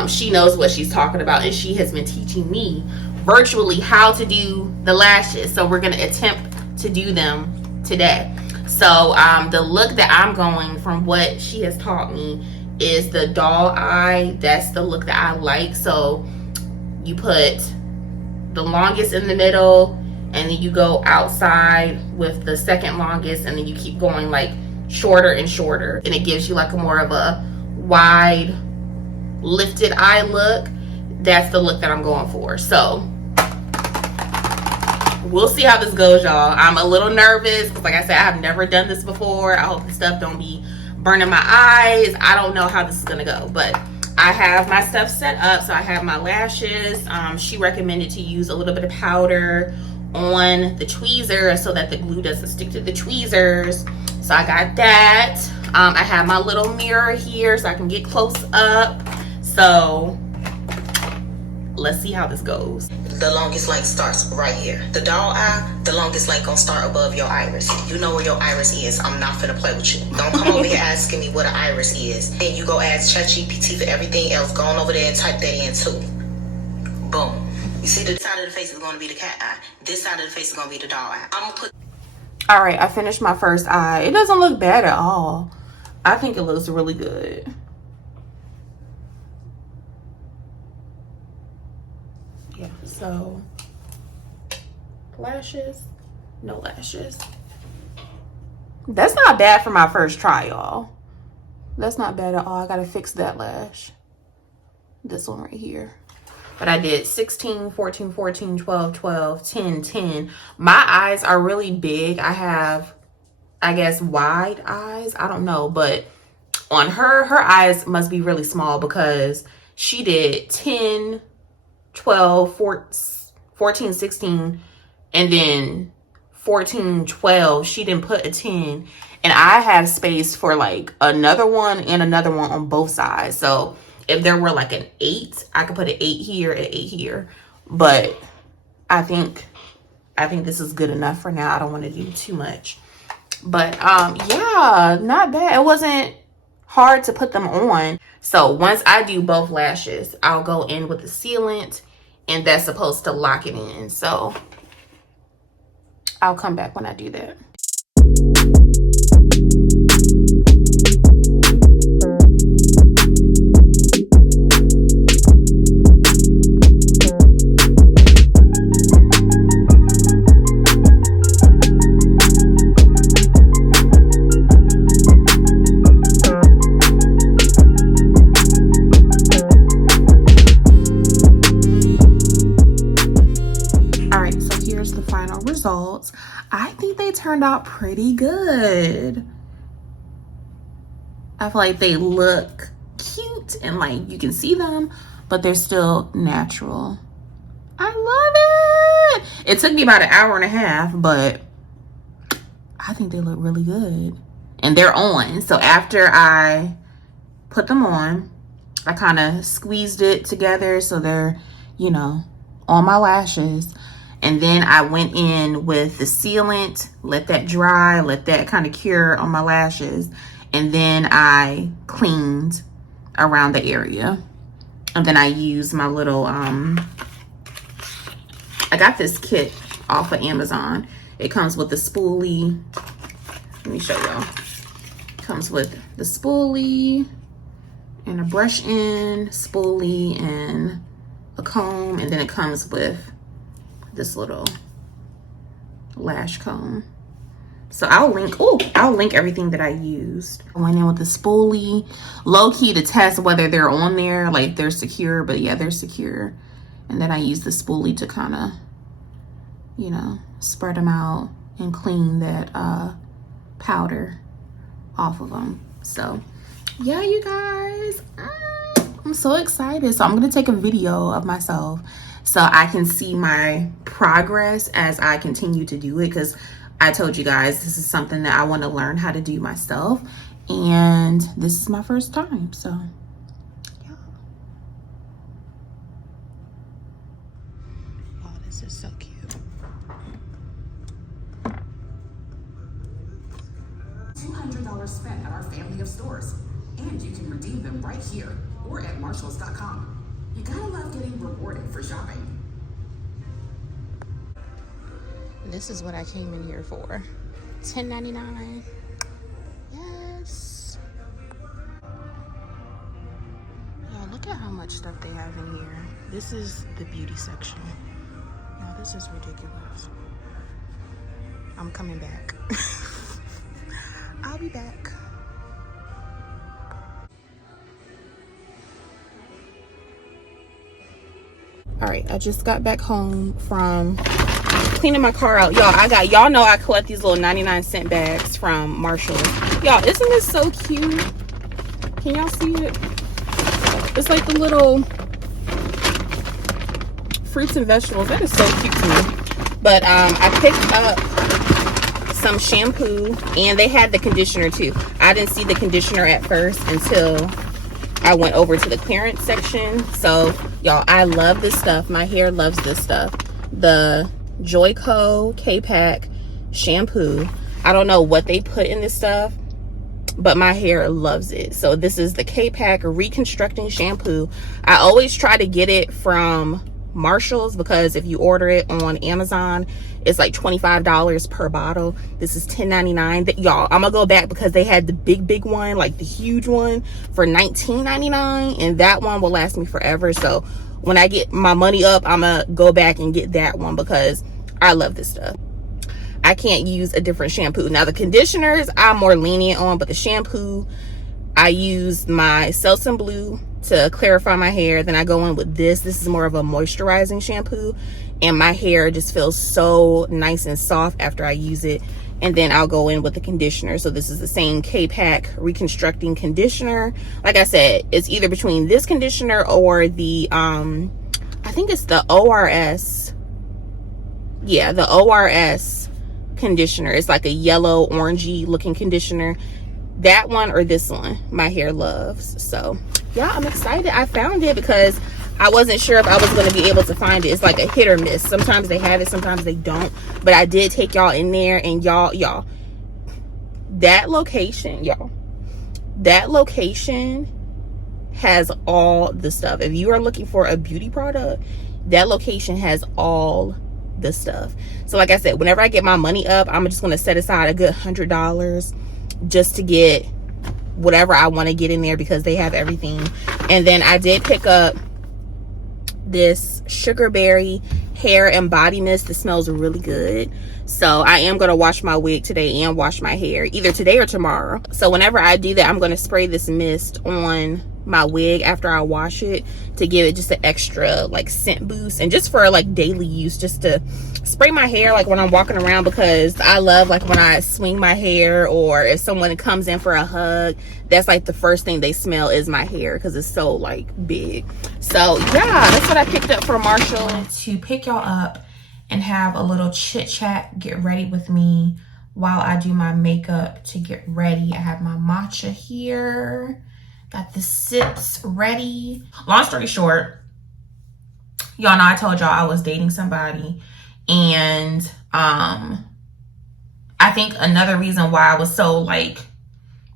she knows what she's talking about, and she has been teaching me virtually how to do the lashes. So we're going to attempt to do them today. So the look that I'm going from what she has taught me is the doll eye. That's the look that I like. So you put the longest in the middle, and then you go outside with the second longest, and then you keep going like shorter and shorter, and it gives you like a more of a wide lifted eye look. That's the look that I'm going for. So we'll see how this goes, y'all. I'm a little nervous because, like I said, I have never done this before. I hope this stuff don't be burning my eyes. I don't know how this is gonna go, but I have my stuff set up. So I have my lashes. She recommended to use a little bit of powder on the tweezers so that the glue doesn't stick to the tweezers. So I got that. I have my little mirror here so I can get close up. So let's see how this goes. The longest length starts right here. The doll eye, the longest length gonna start above your iris. You know where your iris is. I'm not finna play with you. Don't come over here asking me what an iris is. And you go ask ChatGPT for everything else. Go on over there and type that in too. Boom. You see, the side of the face is gonna be the cat eye. This side of the face is gonna be the doll eye. I'm gonna put... All right, I finished my first eye. It doesn't look bad at all. I think it looks really good. Yeah, so lashes, no lashes. That's not bad for my first try, y'all. That's not bad at all. I gotta fix that lash. This one right here. But I did 16, 14, 14, 12, 12, 10, 10. My eyes are really big. I have, I guess, wide eyes. I don't know, but on her eyes must be really small because she did 10, 12, 14, 16, and then 14, 12. She didn't put a 10. And I have space for like another one and another one on both sides. So if there were like an 8, I could put an 8 here and 8 here. But I think this is good enough for now. I don't want to do too much. But yeah, not bad. It wasn't hard to put them on. So once I do both lashes, I'll go in with the sealant, and that's supposed to lock it in. So I'll come back when I do that. Results. I think they turned out pretty good. I feel like they look cute and like you can see them, but they're still natural. I love it. It took me about an hour and a half, but I think they look really good. And they're on. So after I put them on, I kind of squeezed it together so they're, you know, on my lashes. And then I went in with the sealant, let that dry, let that kind of cure on my lashes. And then I cleaned around the area. And then I used my little, I got this kit off of Amazon. It comes with the spoolie. Let me show y'all. It comes with the spoolie and a brush end, spoolie, and a comb. And then it comes with this little lash comb. So I'll link everything that I used. I went in with the spoolie, low key to test whether they're on there, like they're secure, but yeah, they're secure. And then I used the spoolie to kind of, you know, spread them out and clean that powder off of them. So yeah, you guys, I'm so excited. So I'm gonna take a video of myself so I can see my progress as I continue to do it, because I told you guys this is something that I want to learn how to do myself, and this is my first time. So yeah. Oh, this is so cute. $200 spent at our family of stores, and you can redeem them right here or at marshalls.com. You gotta love getting rewarded for shopping. This is what I came in here for. $10.99. Yes. Yo, look at how much stuff they have in here. This is the beauty section. Now this is ridiculous. I'm coming back. I'll be back. All right, I just got back home from cleaning my car out. Y'all know I collect these little 99-cent bags from Marshall. Y'all, isn't this so cute? Can y'all see it? It's like the little fruits and vegetables. That is so cute to me. But I picked up some shampoo, and they had the conditioner too. I didn't see the conditioner at first until I went over to the clearance section. So y'all, I love this stuff. My hair loves this stuff. The Joico K-Pack shampoo. I don't know what they put in this stuff, but my hair loves it. So this is the K-Pack Reconstructing Shampoo. I always try to get it from Marshall's because if you order it on Amazon, it's like $25 per bottle. This is $10.99. Y'all, I'm gonna go back because they had the big one, like the huge one, for $19.99, and that one will last me forever. So when I get my money up, I'm gonna go back and get that one because I love this stuff. I can't use a different shampoo. Now the conditioners I'm more lenient on, but the shampoo, I use my Selsun Blue to clarify my hair. Then I go in with this. This is more of a moisturizing shampoo, and my hair just feels so nice and soft after I use it. And then I'll go in with the conditioner. So this is the same K-Pack Reconstructing Conditioner. Like I said, it's either between this conditioner or the I think it's the ORS. Yeah, the ORS conditioner. It's like a yellow orangey looking conditioner. That one or this one my hair loves. So yeah, I'm excited. I found it because I wasn't sure if I was going to be able to find it. It's like a hit or miss. Sometimes they have it, sometimes they don't. But I did take y'all in there, and y'all, that location, that location has all the stuff. If you are looking for a beauty product, that location has all the stuff. So like I said, whenever I get my money up, I'm just going to set aside a good $100 just to get whatever I want to get in there because they have everything. And then I did pick up this Sugarberry hair and body mist that smells really good. So I am going to wash my wig today and wash my hair either today or tomorrow. So whenever I do that, I'm going to spray this mist on my wig after I wash it to give it just an extra like scent boost, and just for like daily use, just to spray my hair like when I'm walking around, because I love like when I swing my hair or if someone comes in for a hug, that's like the first thing they smell is my hair because it's so like big. So yeah, that's what I picked up from Marshall to pick y'all up and have a little chit chat, get ready with me while I do my makeup to get ready. I have my matcha here. Got the sips ready. Long story short, y'all know I told y'all I was dating somebody, and I think another reason why I was so like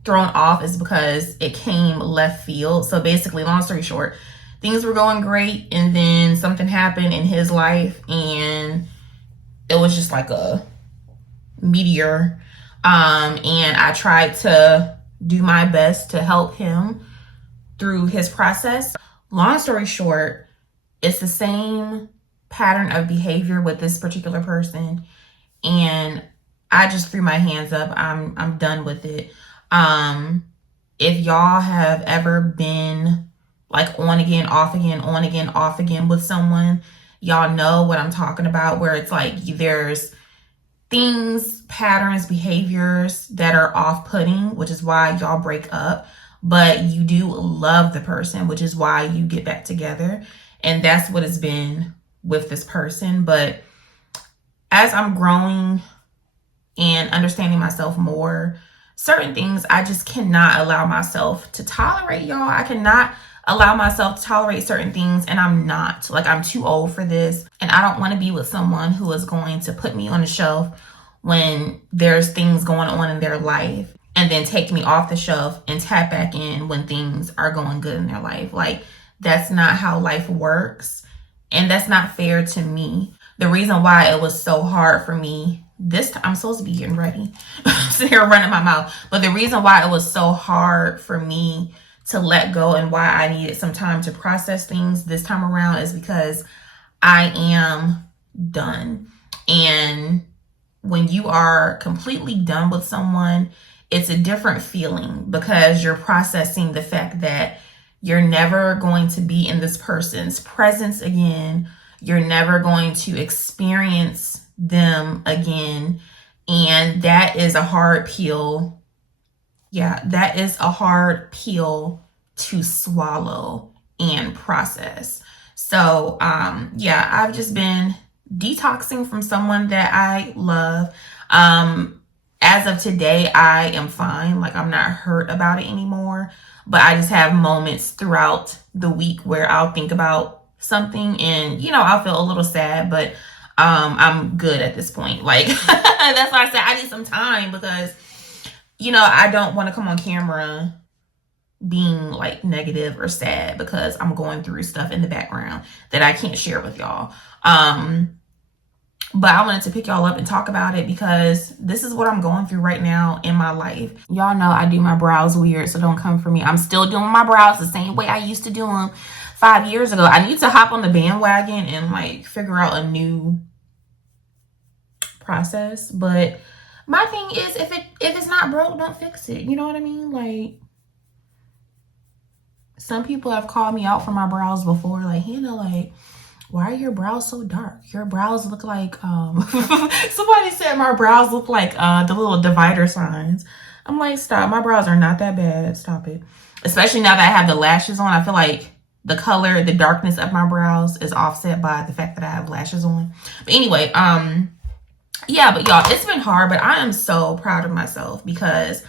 thrown off is because it came left field. So basically, long story short, things were going great, and then something happened in his life, and it was just like a meteor. And I tried to do my best to help him through his process. Long story short, it's the same pattern of behavior with this particular person, and I just threw my hands up. I'm done with it. If y'all have ever been like on again, off again, on again, off again with someone, y'all know what I'm talking about, where it's like there's things, patterns, behaviors that are off-putting, which is why y'all break up, but you do love the person, which is why you get back together. And that's what it's been with this person. But as I'm growing and understanding myself more, certain things I just cannot allow myself to tolerate, y'all. I cannot allow myself to tolerate certain things, and I'm not. Like, I'm too old for this, and I don't want to be with someone who is going to put me on the shelf when there's things going on in their life, and then take me off the shelf and tap back in when things are going good in their life. Like, that's not how life works, and that's not fair to me. The reason why it was so hard for me this time, I'm supposed to be getting ready, sitting here running my mouth, but the reason why it was so hard for me to let go and why I needed some time to process things this time around is because I am done. And when you are completely done with someone, it's a different feeling because you're processing the fact that you're never going to be in this person's presence again. You're never going to experience them again. And that is a hard pill. Yeah, that is a hard pill to swallow and process. So, yeah, I've just been detoxing from someone that I love. As of today, I am fine. Like, I'm not hurt about it anymore. But I just have moments throughout the week where I'll think about something and, you know, I'll feel a little sad, but I'm good at this point. Like, that's why I said I need some time because, you know, I don't want to come on camera being like negative or sad because I'm going through stuff in the background that I can't share with y'all. But I wanted to pick y'all up and talk about it because this is what I'm going through right now in my life. Y'all know I do my brows weird, so don't come for me. I'm still doing my brows the same way I used to do them 5 years ago. I need to hop on the bandwagon and like figure out a new process. But my thing is, if it's not broke, don't fix it. You know what I mean? Like, some people have called me out for my brows before. Like, Hannah, like, why are your brows so dark? Your brows look like, somebody said my brows look like the little divider signs. I'm like, stop. My brows are not that bad. Stop it. Especially now that I have the lashes on. I feel like the color, the darkness of my brows is offset by the fact that I have lashes on. But anyway, yeah, but y'all, it's been hard, but I am so proud of myself because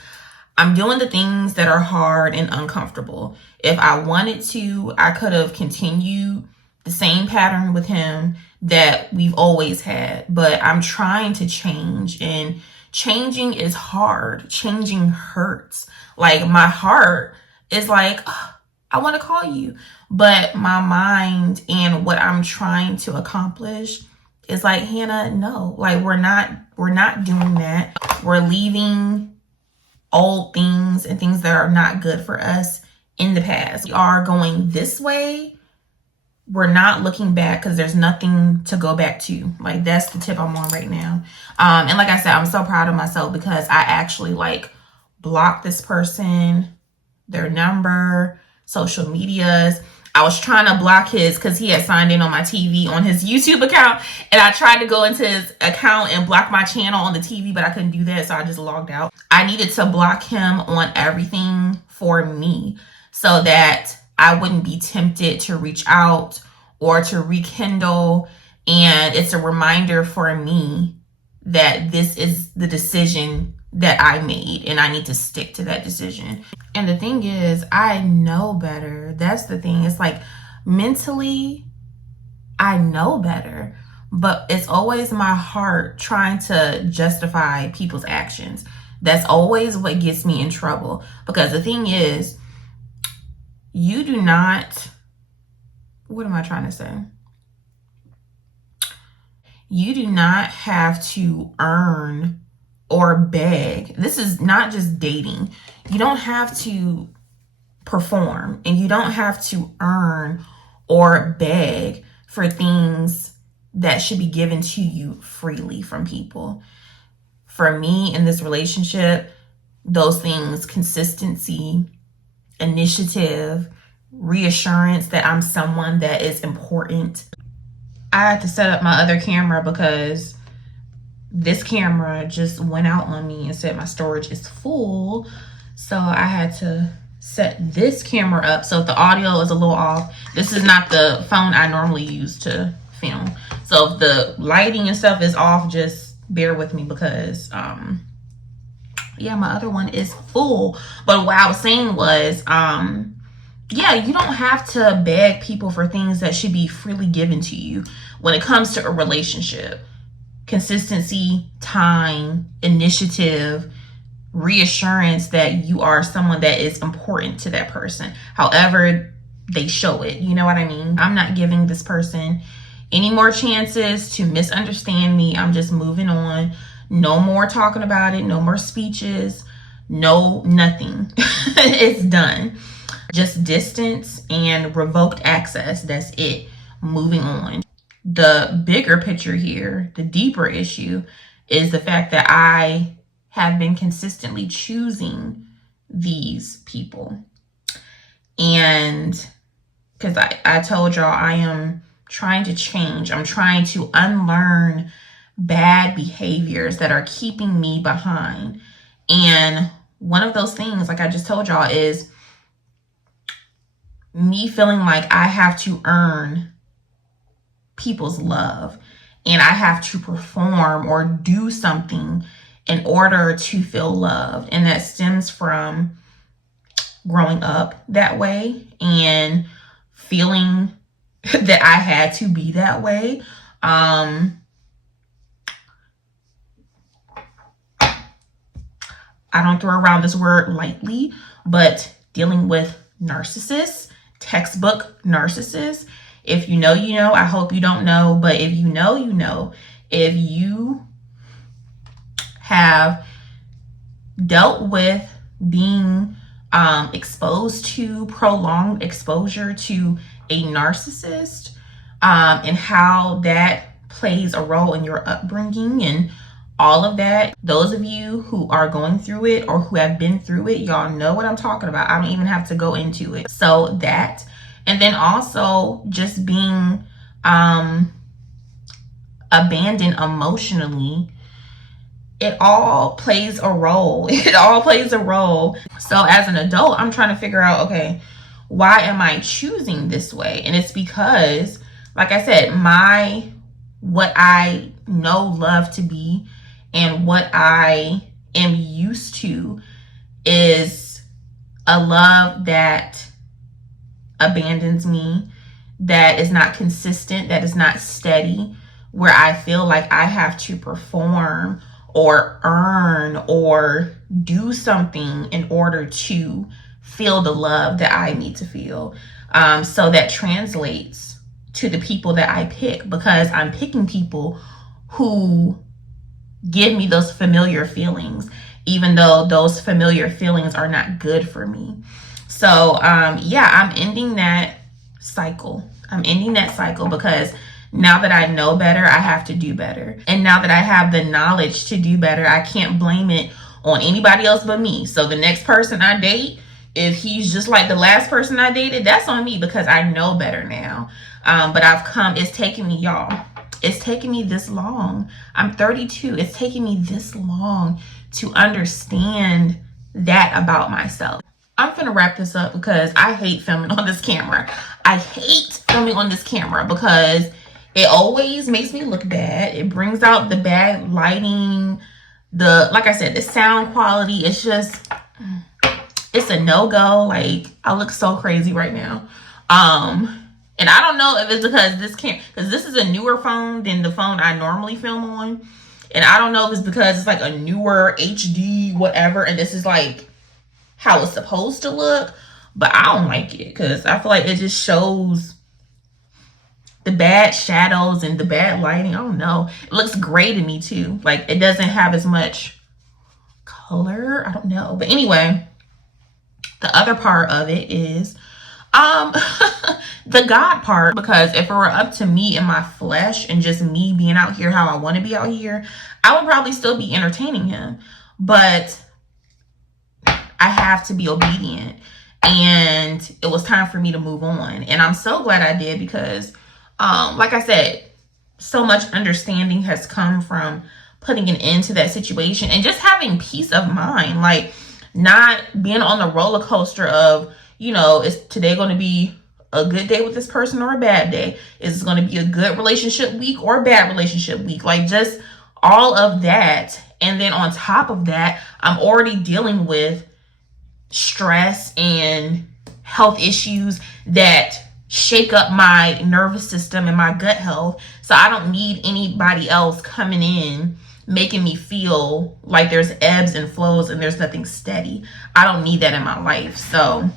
I'm doing the things that are hard and uncomfortable. If I wanted to, I could have continued the same pattern with him that we've always had, but I'm trying to change, and changing is hard. Changing hurts. Like, my heart is like, oh, I want to call you, but my mind and what I'm trying to accomplish is like, Hannah, no, like, we're not doing that. We're leaving old things and things that are not good for us in the past. We are going this way. We're not looking back because there's nothing to go back to. Like, that's the tip I'm on right now. And like I said, I'm so proud of myself because I actually like blocked this person, their number, social medias. I was trying to block his because he had signed in on my TV on his YouTube account, and I tried to go into his account and block my channel on the TV, but I couldn't do that, so I just logged out. I needed to block him on everything for me so that I wouldn't be tempted to reach out or to rekindle. And it's a reminder for me that this is the decision that I made and I need to stick to that decision. And the thing is, I know better. That's the thing. It's like, mentally, I know better, but it's always my heart trying to justify people's actions. That's always what gets me in trouble, because the thing is, you do not, what am I trying to say? You do not have to earn or beg. This is not just dating. You don't have to perform, and you don't have to earn or beg for things that should be given to you freely from people. For me in this relationship, those things, consistency, initiative, reassurance that I'm someone that is important. I had to set up my other camera because this camera just went out on me and said my storage is full. So I had to set this camera up so if the audio is a little off. This is not the phone I normally use to film. So if the lighting and stuff is off, just bear with me because yeah, my other one is full. But what I was saying was, yeah, you don't have to beg people for things that should be freely given to you when it comes to a relationship. Consistency, time, initiative, reassurance that you are someone that is important to that person, however they show it. You know what I mean? I'm not giving this person any more chances to misunderstand me. I'm just moving on. No more talking about it. No more speeches. No, nothing. It's done. Just distance and revoked access. That's it. Moving on. The bigger picture here, the deeper issue, is the fact that I have been consistently choosing these people. And because I told y'all I am trying to change. I'm trying to unlearn bad behaviors that are keeping me behind. And one of those things, like I just told y'all, is me feeling like I have to earn people's love and I have to perform or do something in order to feel loved. And that stems from growing up that way and feeling that I had to be that way. I don't throw around this word lightly, but dealing with narcissists, textbook narcissists. If you know, you know. I hope you don't know, but if you know, you know. If you have dealt with being exposed to prolonged exposure to a narcissist, and how that plays a role in your upbringing and all of that, those of you who are going through it or who have been through it, y'all know what I'm talking about. I don't even have to go into it. So that, and then also just being abandoned emotionally, it all plays a role. It all plays a role. So as an adult, I'm trying to figure out, okay, why am I choosing this way? And it's because, like I said, what I know love to be and what I am used to is a love that abandons me, that is not consistent, that is not steady, where I feel like I have to perform or earn or do something in order to feel the love that I need to feel. So that translates to the people that I pick, because I'm picking people who give me those familiar feelings, even though those familiar feelings are not good for me. So yeah, I'm ending that cycle. Because now that I know better, I have to do better. And now that I have the knowledge to do better, I can't blame it on anybody else but me. So the next person I date, if he's just like the last person I dated, that's on me, because I know better now. But it's taken me, y'all. It's taken me this long. I'm 32. It's taken me this long to understand that about myself. I'm finna wrap this up because I hate filming on this camera. I hate filming on this camera because it always makes me look bad. It brings out the bad lighting. Like I said, the sound quality, it's a no-go. Like, I look so crazy right now. And I don't know if it's because because this is a newer phone than the phone I normally film on. And I don't know if it's because it's like a newer HD whatever, and this is like how it's supposed to look. But I don't like it because I feel like it just shows the bad shadows and the bad lighting. I don't know. It looks gray to me too. Like, it doesn't have as much color. I don't know. But anyway, the other part of it is the God part, because if it were up to me and my flesh and just me being out here how I want to be out here, I would probably still be entertaining him. But I have to be obedient, and it was time for me to move on. And I'm so glad I did, because like I said, so much understanding has come from putting an end to that situation and just having peace of mind, like not being on the roller coaster of, you know, is today going to be a good day with this person or a bad day? Is it going to be a good relationship week or a bad relationship week? Like, just all of that. And then on top of that, I'm already dealing with stress and health issues that shake up my nervous system and my gut health. So I don't need anybody else coming in making me feel like there's ebbs and flows and there's nothing steady. I don't need that in my life. So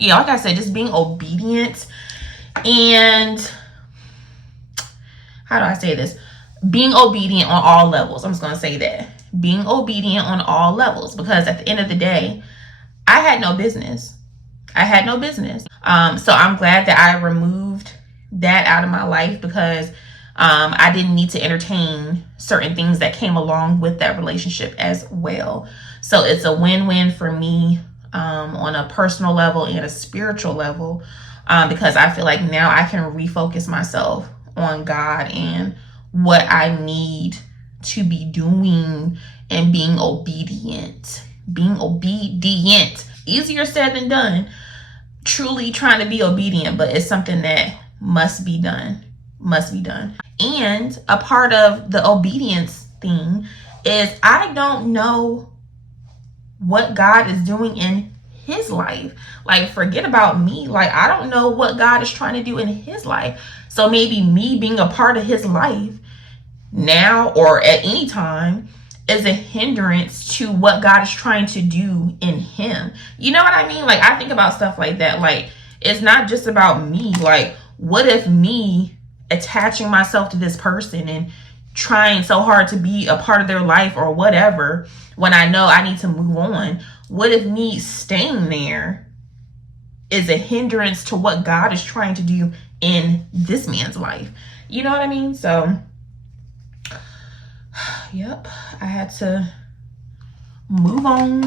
yeah, like I said, just being obedient, and how do I say this? Being obedient on all levels. I'm just going to say that. Being obedient on all levels, because at the end of the day, I had no business. So I'm glad that I removed that out of my life, because I didn't need to entertain certain things that came along with that relationship as well. So it's a win-win for me on a personal level and a spiritual level, because I feel like now I can refocus myself on God and what I need to be doing and being obedient. Easier said than done, truly trying to be obedient, but it's something that must be done. And a part of the obedience thing is I don't know what God is doing in his life. Like, forget about me. Like, I don't know what God is trying to do in his life. So maybe me being a part of his life now or at any time is a hindrance to what God is trying to do in him. You know what I mean? Like, I think about stuff like that. Like, it's not just about me. Like, what if me attaching myself to this person and trying so hard to be a part of their life or whatever, when I know I need to move on? What if me staying there is a hindrance to what God is trying to do in this man's life? You know what I mean? So, yep, I had to move on.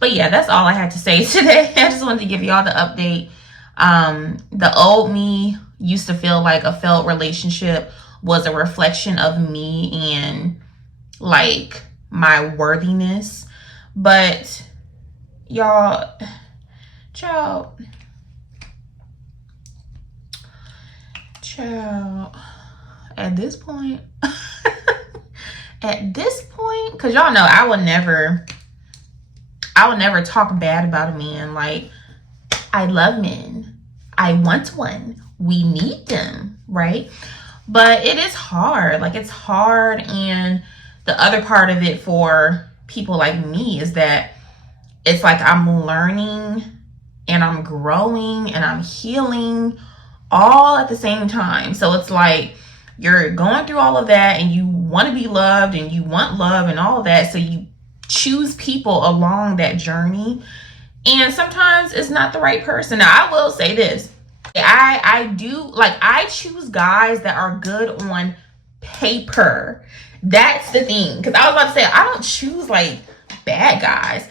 But yeah, that's all I had to say today. I just wanted to give y'all the update. The old me used to feel like a failed relationship was a reflection of me and like my worthiness. But y'all, child, at this point, because y'all know I would never talk bad about a man. Like, I love men. I want one. We need them, right? But it is hard. Like, it's hard. And the other part of it for people like me is that it's like I'm learning and I'm growing and I'm healing all at the same time. So it's like you're going through all of that and you want to be loved and you want love and all of that. So you choose people along that journey. And sometimes it's not the right person. Now, I will say this. I choose guys that are good on paper. That's the thing. Because I was about to say, I don't choose like bad guys.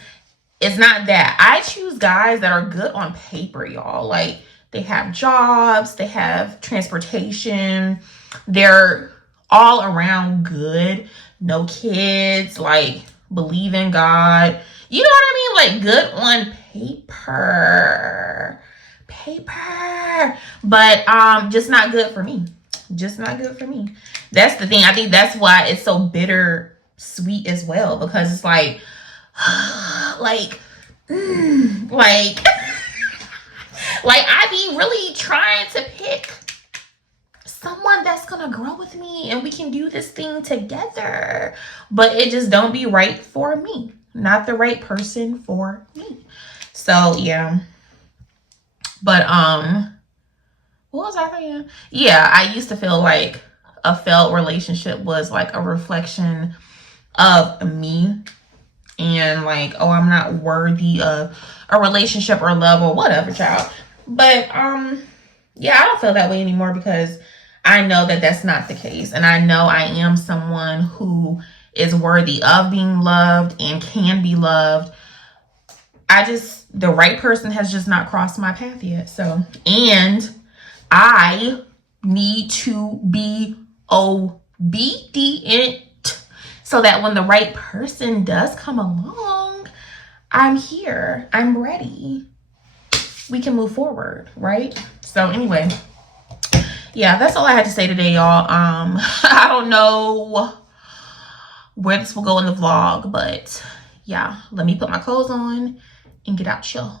It's not that. I choose guys that are good on paper, y'all. Like, they have jobs, they have transportation, they're all around good, no kids, like, believe in God. You know what I mean? Like, good on paper. But just not good for me. That's the thing. I think that's why it's so bitter sweet as well, because it's like like I be really trying to pick someone that's gonna grow with me and we can do this thing together, but it just don't be right for me. Not the right person for me. So yeah. But what was I saying? Yeah, I used to feel like a failed relationship was like a reflection of me, and like, oh, I'm not worthy of a relationship or love or whatever, child. But yeah, I don't feel that way anymore, because I know that that's not the case, and I know I am someone who is worthy of being loved and can be loved. The right person has just not crossed my path yet. So, and I need to be obedient so that when the right person does come along, I'm here, I'm ready, we can move forward, right? So anyway, yeah, that's all I had to say today, y'all. I don't know where this will go in the vlog, but yeah, let me put my clothes on and get out, chill.